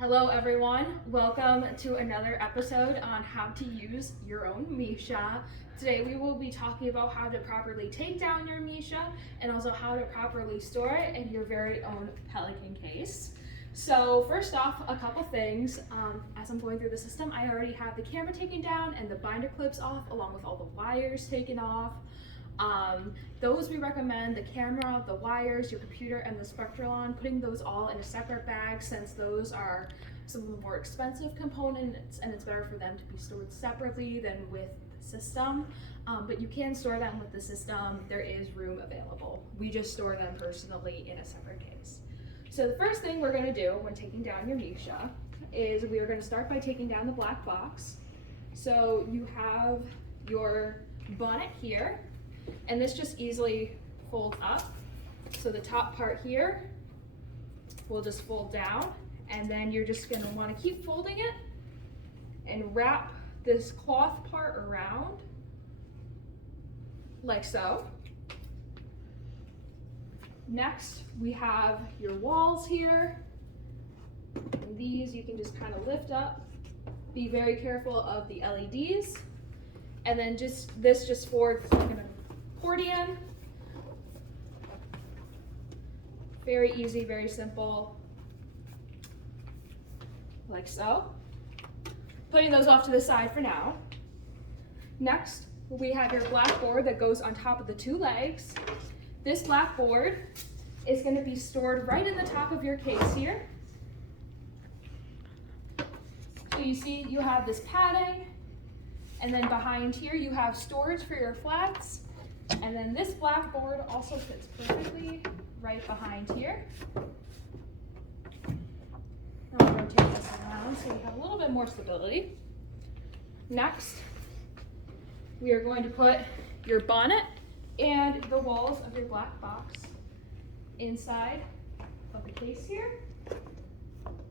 Hello everyone, welcome to another episode on how to use your own MISHA. Today we will be talking about how to properly take down your MISHA and also how to properly store it in your very own Pelican case. So first off, a couple things. As I'm going through the system, I already have the camera taken down and the binder clips off along with all the wires taken off. Those we recommend, the camera, the wires, your computer, and the Spectralon, putting those all in a separate bag since those are some of the more expensive components and it's better for them to be stored separately than with the system. But you can store them with the system. There is room available. We just store them personally in a separate case. So the first thing we're going to do when taking down your MISHA is we are going to start by taking down the black box. So you have your bonnet here. And this just easily folds up. So the top part here will just fold down, and then you're just going to want to keep folding it and wrap this cloth part around like so. Next, we have your walls here. And these you can just kind of lift up. Be very careful of the LEDs. And then this just for accordion. Very easy, very simple, like so. Putting those off to the side for now. Next, we have your black board that goes on top of the two legs. This black board is going to be stored right in the top of your case here. So you see you have this padding, and then behind here you have storage for your flats. And then this black board also fits perfectly right behind here. I'll rotate this around so we have a little bit more stability. Next, we are going to put your bonnet and the walls of your black box inside of the case here.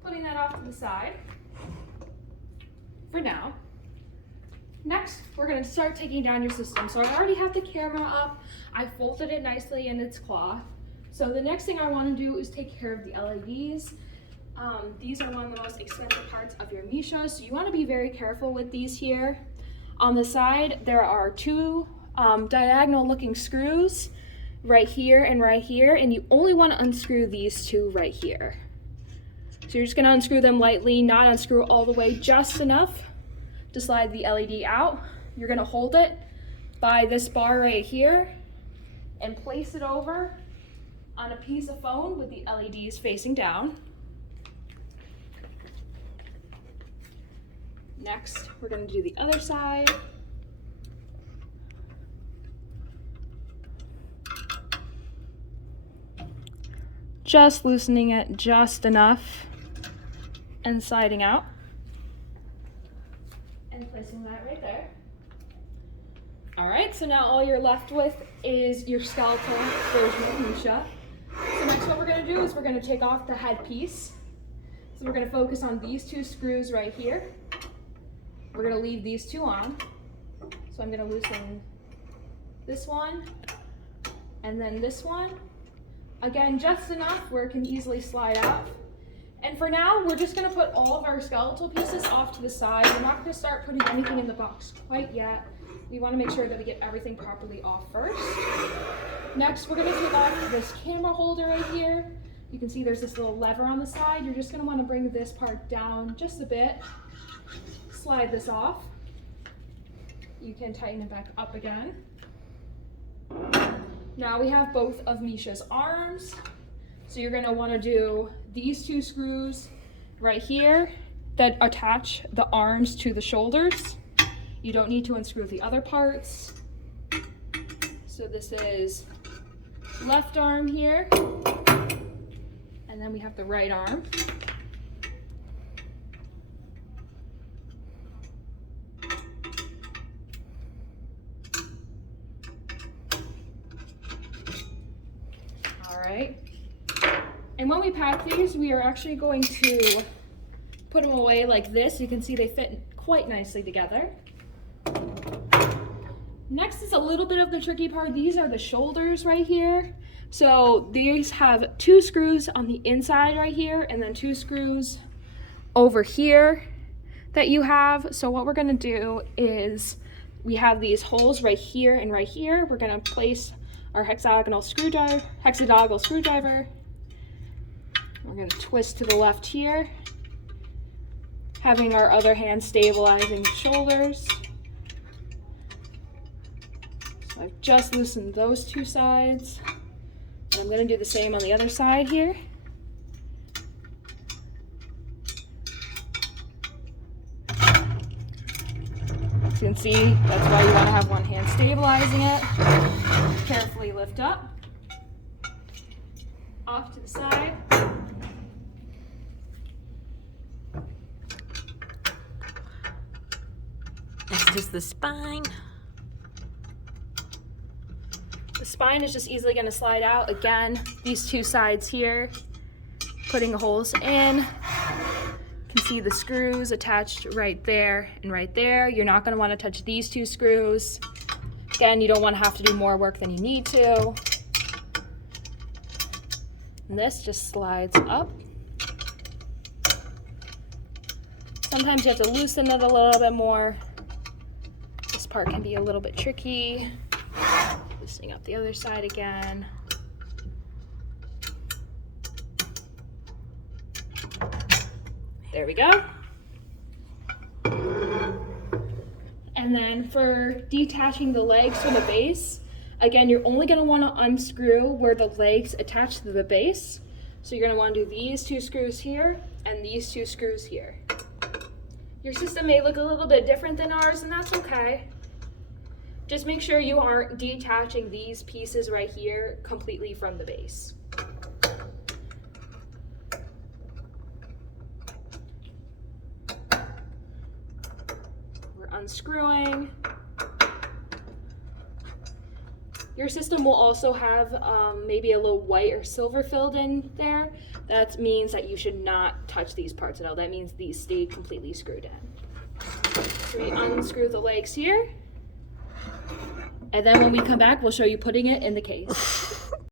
Putting that off to the side for now. Next, we're going to start taking down your system. So I already have the camera up. I folded it nicely in its cloth. So the next thing I want to do is take care of the LEDs. These are one of the most expensive parts of your MISHA, so you want to be very careful with these here. On the side, there are two diagonal looking screws right here, and you only want to unscrew these two right here. So you're just going to unscrew them lightly, not unscrew all the way, just enough to slide the LED out. You're going to hold it by this bar right here and place it over on a piece of foam with the LEDs facing down. Next, we're going to do the other side. Just loosening it just enough and sliding out. And placing that right there. All right, so now all you're left with is your skeletal version of MISHA. So next what we're going to do is we're going to take off the headpiece. So we're going to focus on these two screws right here. We're going to leave these two on. So I'm going to loosen this one and then this one. Again, just enough where it can easily slide out. And for now, we're just going to put all of our skeletal pieces off to the side. We're not going to start putting anything in the box quite yet. We want to make sure that we get everything properly off first. Next, we're going to take off this camera holder right here. You can see there's this little lever on the side. You're just going to want to bring this part down just a bit. Slide this off. You can tighten it back up again. Now we have both of MISHA's arms. So you're going to want to do these two screws right here that attach the arms to the shoulders. You don't need to unscrew the other parts. So this is left arm here, and then we have the right arm. All right. And when we pack these, we are actually going to put them away like this. You can see they fit quite nicely together. Next is a little bit of the tricky part. These are the shoulders right here. So these have 2 screws on the inside right here and then 2 screws over here that you have. So what we're gonna do is we have these holes right here and right here. We're gonna place our hexagonal screwdriver. We're gonna twist to the left here, having our other hand stabilizing the shoulders. So I've just loosened those two sides. And I'm gonna do the same on the other side here. As you can see, that's why you want to have one hand stabilizing it. Carefully lift up. Off to the side. Next is the spine. The spine is just easily going to slide out. Again, these two sides here, putting the holes in. You can see the screws attached right there and right there. You're not going to want to touch these two screws. Again, you don't want to have to do more work than you need to. And this just slides up. Sometimes you have to loosen it a little bit more. This part can be a little bit tricky. Loosening up the other side again. There we go. And then for detaching the legs from the base, again, you're only going to want to unscrew where the legs attach to the base. So you're going to want to do these two screws here and these two screws here. Your system may look a little bit different than ours, and that's okay. Just make sure you aren't detaching these pieces right here completely from the base. We're unscrewing. Your system will also have maybe a little white or silver filled in there. That means that you should not touch these parts at all. That means these stay completely screwed in. So we unscrew the legs here. And then when we come back, we'll show you putting it in the case.